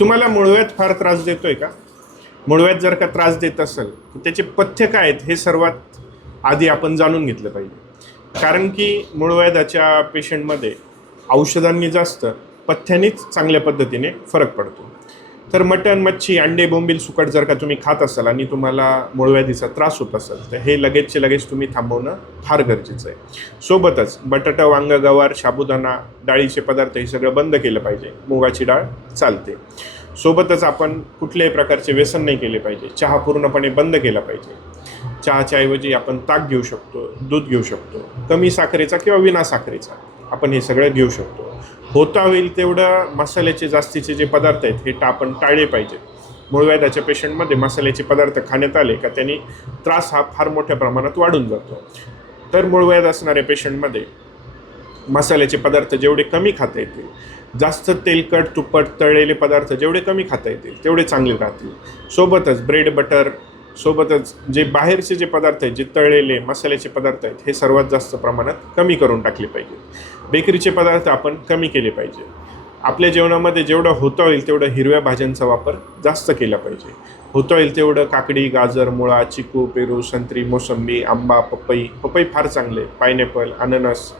तुम्हाला मुळव्यात फार त्रास देतोय का? मुळव्यात जर का त्रास देत असेल तर त्याचे पथ्य काय आहेत हे सर्वात आधी आपण जाणून घेतलं पाहिजे. कारण की मुळव्याधाच्या पेशंटमध्ये औषधांनी जास्त पथ्यानेच चांगल्या पद्धतीने फरक पडतो. तर मटण मच्छी अंडे बोंबील सुकट जर का तुम्ही खात असाल आणि तुम्हाला मुळव्याधीचा त्रास होत असेल तर हे लगेचचे लगेच तुम्ही थांबवणं फार गरजेचं आहे. सोबतच बटाटा वांग गवार साबुदाणा डाळीचे पदार्थ हे सगळं बंद केलं पाहिजे. मुगाची डाळ चालते. सोबतच आपण कुठल्याही प्रकारचे व्यसन नाही केले पाहिजे. चहा पूर्णपणे बंद केला पाहिजे. चहाच्या ऐवजी आपण ताक घेऊ शकतो दूध घेऊ शकतो कमी साखरेचा किंवा विना साखरेचा. आपण हे सगळं घेऊ शकतो. होता होईल तेवढं मसाल्याचे जास्तीचे जे पदार्थ आहेत हे आपण टाळले पाहिजेत मूळव्याधाच्या पेशंटमध्ये मसाल्याचे पदार्थ खाण्यात आले का त्यांनी त्रास हा फार मोठ्या प्रमाणात वाढून जातो. तर मूळव्याध असणाऱ्या पेशंटमध्ये मसाल्याचे पदार्थ जेवढे कमी खाता येतील जास्त तेलकट तुप्पट तळलेले पदार्थ जेवढे कमी खाता येतील तेवढे चांगले राहतील. सोबतच ब्रेड बटर सोबतच जे बाहेरचे जे पदार्थ आहेत जे तळलेले मसाल्याचे पदार्थ आहेत हे सर्वात जास्त प्रमाणात कमी करून टाकले पाहिजे. बेकरीचे पदार्थ आपण कमी केले पाहिजे. आपल्या जेवणामध्ये जेवढं होता होईल तेवढं हिरव्या भाज्यांचा वापर जास्त केला पाहिजे. होता होईल तेवढं काकडी गाजर मुळा चिकू पेरू संत्री मोसंबी आंबा पपई. पपई फार चांगले पायनॅपल अननस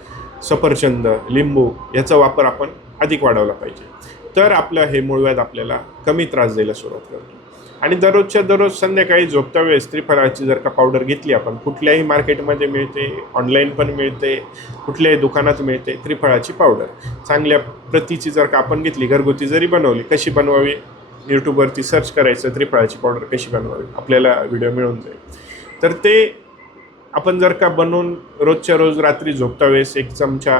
सफरचंद लिंबू याचा वापर आपण अधिक वाढवला पाहिजे. तर आपलं हे मूळव्याध आपल्याला कमी त्रास द्यायला सुरुवात करतो. आणि दररोजच्या दररोज संध्याकाळी झोपता वेळेस त्रिफळाची जर का पावडर घेतली आपण कुठल्याही मार्केटमध्ये मिळते ऑनलाईन पण मिळते कुठल्याही दुकानात मिळते त्रिफळाची पावडर. चांगल्या प्रतीची जर का आपण घेतली घरगुती जरी बनवली कशी बनवावी? यूट्यूबवरती सर्च करायचं त्रिफळाची पावडर कशी बनवावी? आपल्याला व्हिडिओ मिळून जाईल. तर ते आपण जर का बनवून रोजच्या रोज रात्री झोपता वेळेस एक चमचा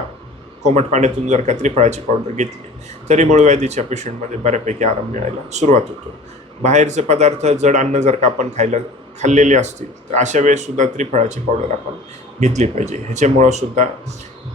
कोमट पाण्यातून जर का त्रिफळाची पावडर घेतली तरी मूळव्याधीच्या पेशंटमध्ये बऱ्यापैकी आराम मिळायला सुरुवात होतो. बाहेरचे पदार्थ जड अन्न जर का आपण खायला खाल्लेले असतील तर अशा वेळेससुद्धा त्रिफळाची पावडर आपण घेतली पाहिजे. ह्याच्यामुळं सुद्धा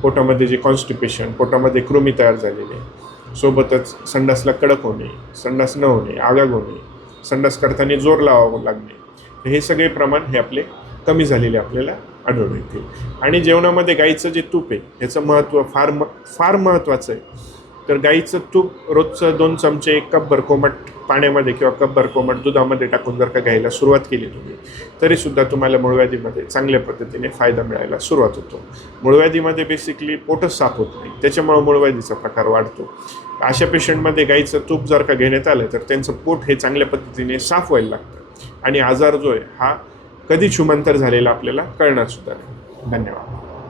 पोटामध्ये जे कॉन्स्टिपेशन पोटामध्ये कृमी तयार झालेले सोबतच संडासला कडक होणे संडास न होणे आगाग होणे संडास करताना जोर लावावं लागणे हे सगळे प्रमाण हे आपले कमी झालेले आपल्याला आढळून येतील. आणि जेवणामध्ये गाईचं जे तूप आहे ह्याचं महत्त्व फार म फार महत्त्वाचं आहे. तर गाईचं तूप रोजचं दोन चमचे एक कप कोमट पाण्यामध्ये किंवा कब्बर कोमट दुधामध्ये टाकून जर का घ्यायला सुरुवात केली तुम्ही तरीसुद्धा तुम्हाला मूळव्याधीमध्ये चांगल्या पद्धतीने फायदा मिळायला सुरुवात होतो. मूळव्याधीमध्ये बेसिकली पोटच साफ होत नाही त्याच्यामुळं मूळव्याधीचा प्रकार वाढतो. अशा पेशंटमध्ये गाईचं तूप जर का घेण्यात आलं तर त्यांचं पोट हे चांगल्या पद्धतीने साफ व्हायला लागतं. आणि आजार जो आहे हा कधी छुमंतर झालेला आपल्याला कळणार सुद्धा नाही. धन्यवाद.